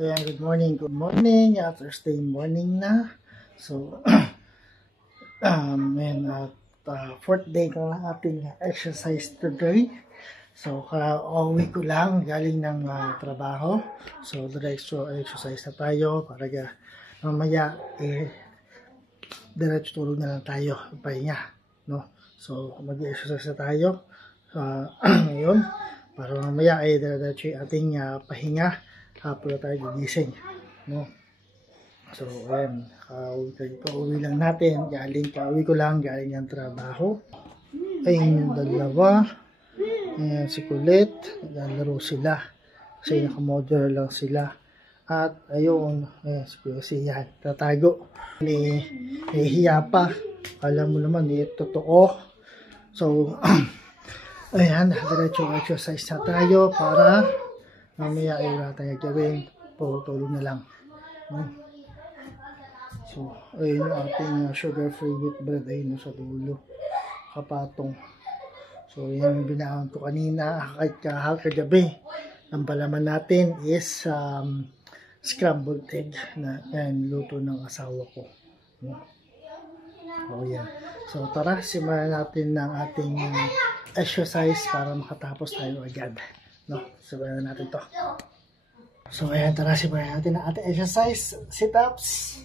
Ayan, good morning, Thursday morning na. So, fourth day ko ng ating exercise today. So, uwi ko lang galing ng trabaho. So, diretso exercise na tayo para mamaya diretso tulog na lang tayo, pahinga, no? So, mag-exercise na tayo ngayon para mamaya diretso yung ating pahinga. Hapon na tayo gigising, no? So, ayan, kauwi lang natin, kauwi ko lang galing ng trabaho. Ayun yung dalawa, ayan si Kulit, naglalaro sila, kasi nakamodel lang sila. At ayun, ayan si Kuya Siyan, tatago, nahihiya pa, alam mo naman, totoo. So, ayan, diretso exercise na tayo para mamaya ay wala tayong gawin, tulog na lang. So, ayun yung ating sugar-free wheat bread, ayun sa dulo, kapatong. So, yan yung binaon ko kanina, kagabi. Ang palaman natin is scrambled egg na luto ng asawa ko. So, yan. So, tara, simulan natin ng ating exercise para makatapos tayo agad. No, simulan natin to. So, ayan, tara, simulan natin ang ating exercise. Sit-ups.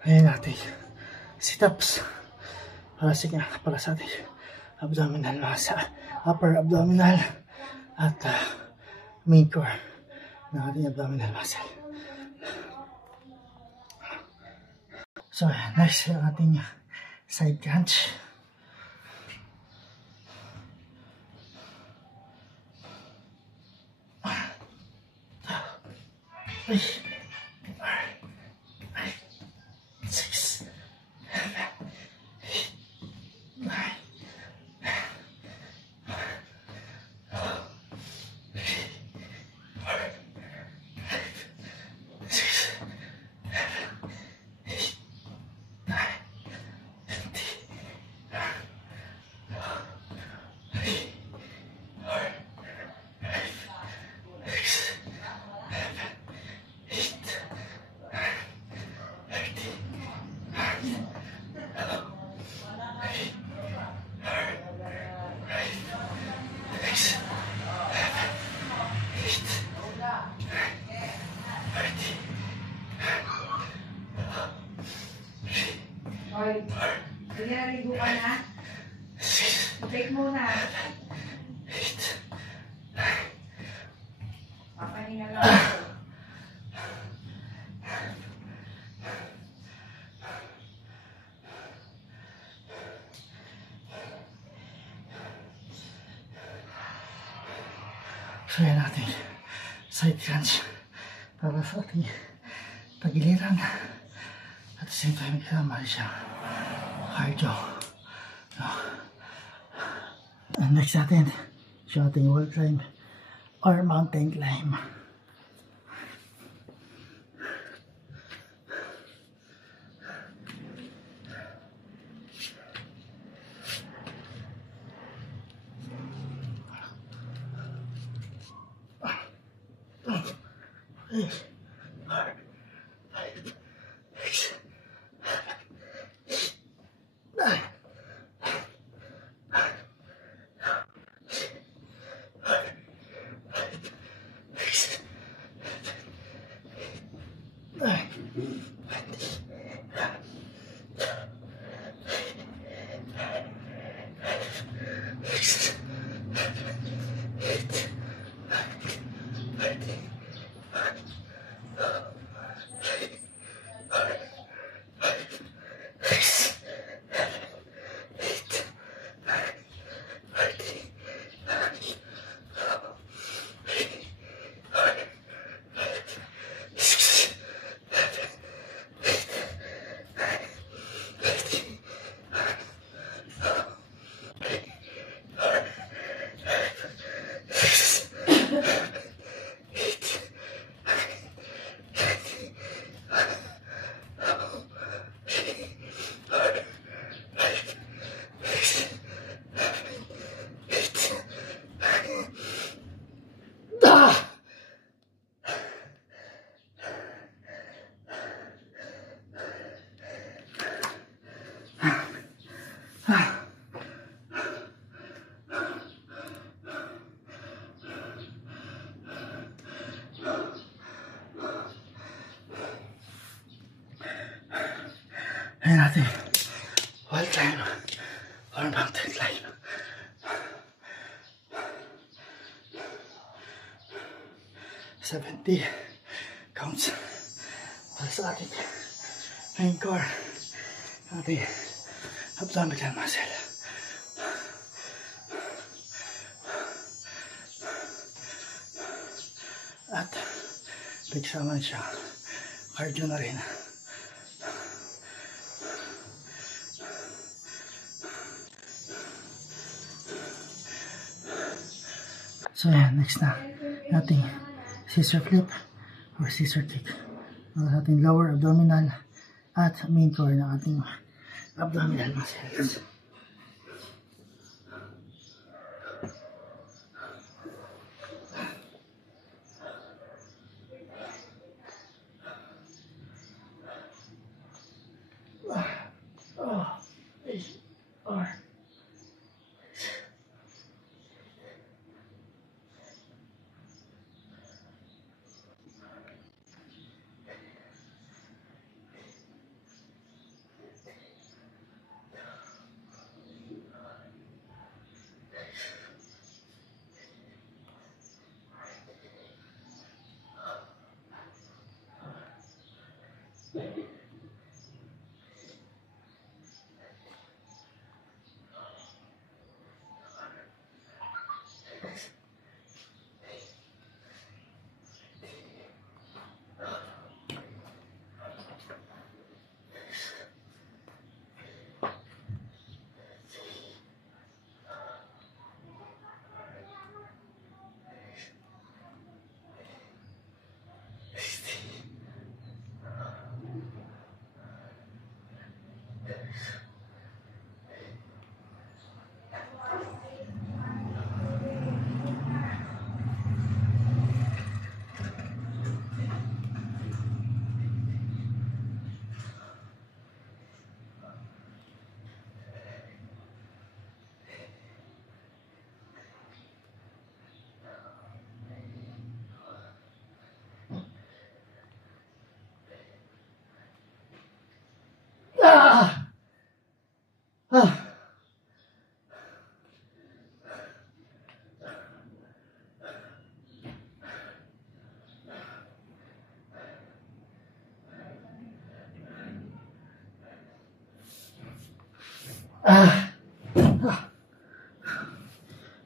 Ayan natin, sit-ups para sa ating abdominal masa, upper abdominal at main core ng ating abdominal muscle. So, next yung ating side crunch. So yan natin side crunch para sa ating tagiliran. At the same time, kasama siya cardio. No. And next natin, siya ating wall climb or mountain climb. Ayan natin, wall climb or mountain climb. $70 counts para sa ating main core, ating abdominal muscle. At pigsama siya, cardio na rin. So yan, next na ating scissor flip or scissor kick. Ang ating lower abdominal at main core ng ating abdominal muscles.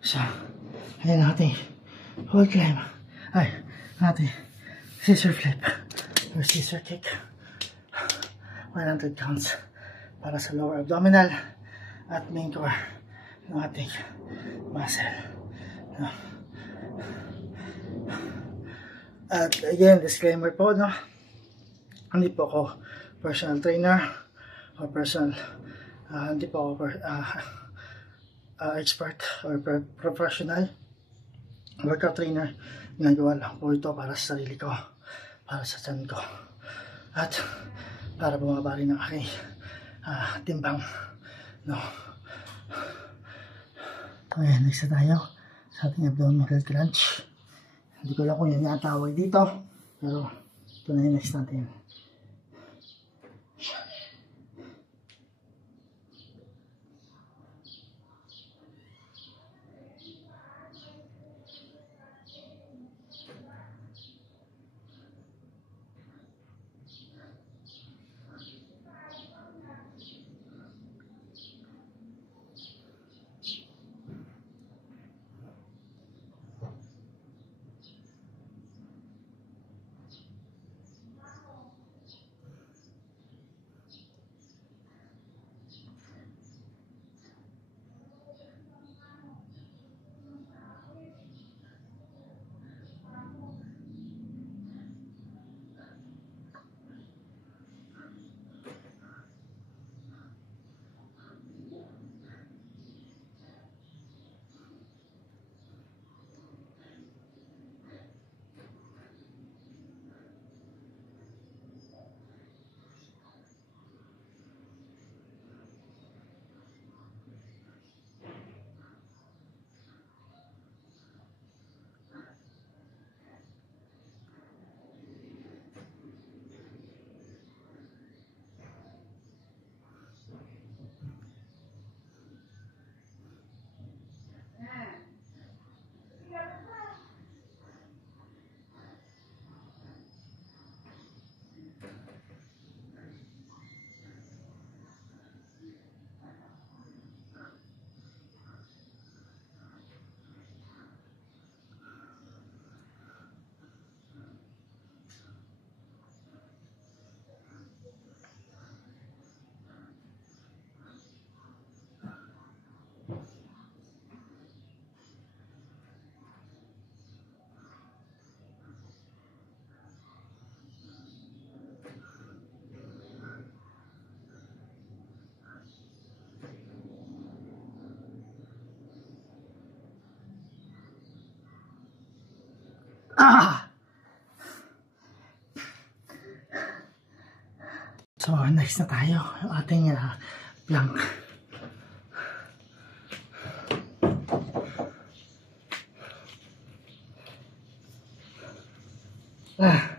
So, ayan natin whole climb ay ating scissor flip or scissor kick. 100 counts para sa lower abdominal at main core ng ating muscle. No? At again, disclaimer po, no? Hindi po ako personal trainer or hindi po ako expert or professional workout trainer. Ginagawa lang po ito para sa sarili ko, para sa tiyan ko, at para bumaba rin ang aking timbang, no? Okay, next na tayo sa ating abdominal crunch. Hindi ko lang kung yan yung tawag dito, pero ito na yung next natin. So, next na tayo, yung ating plank. Yeah.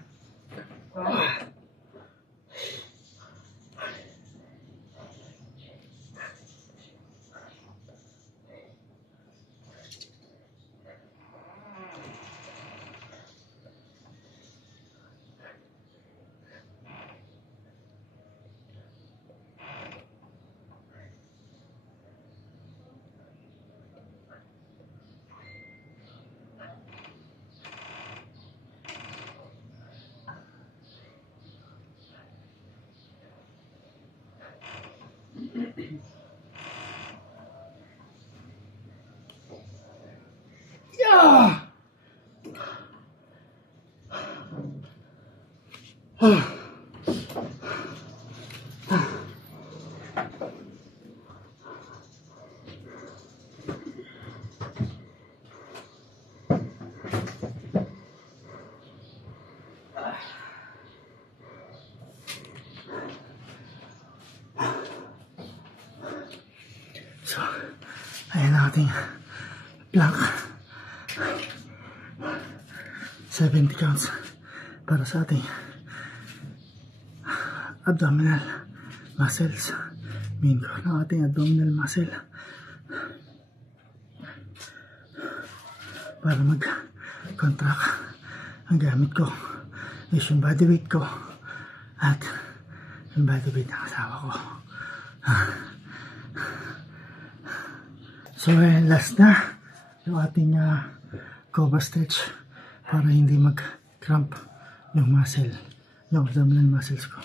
So, ayan ang ating plank. 70 counts para sa ating abdominal muscles. Main core ng ating abdominal muscle. Para mag-contract, ang gamit ko is yung body weight ko at yung body weight ng asawa ko. So, last na yung ating Cobra stretch para hindi mag-cramp yung muscle, yung abdominal muscles ko.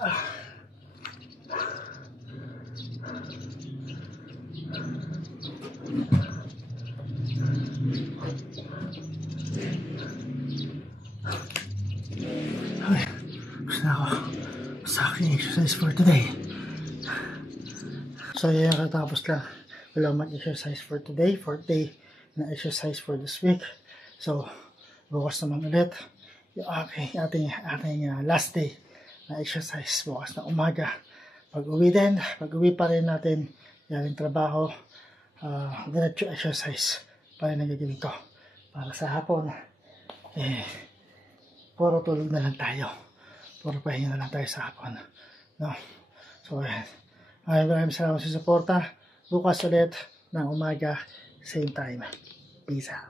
Okay, gusto na ako sa aking exercise for today. So yan, katapos lang wala mag-exercise for today, 4th day na exercise for this week. So bukas naman ulit yung ating last day na exercise bukas na umaga. Pag-uwi pa rin natin galing trabaho, diretso exercise pa rin ang gagawin ko. Para sa hapon, puro tulog na lang tayo. Puro pahinga na lang tayo sa hapon. No? So, maraming salamat sa suporta. Bukas ulit ng umaga, same time. Peace out.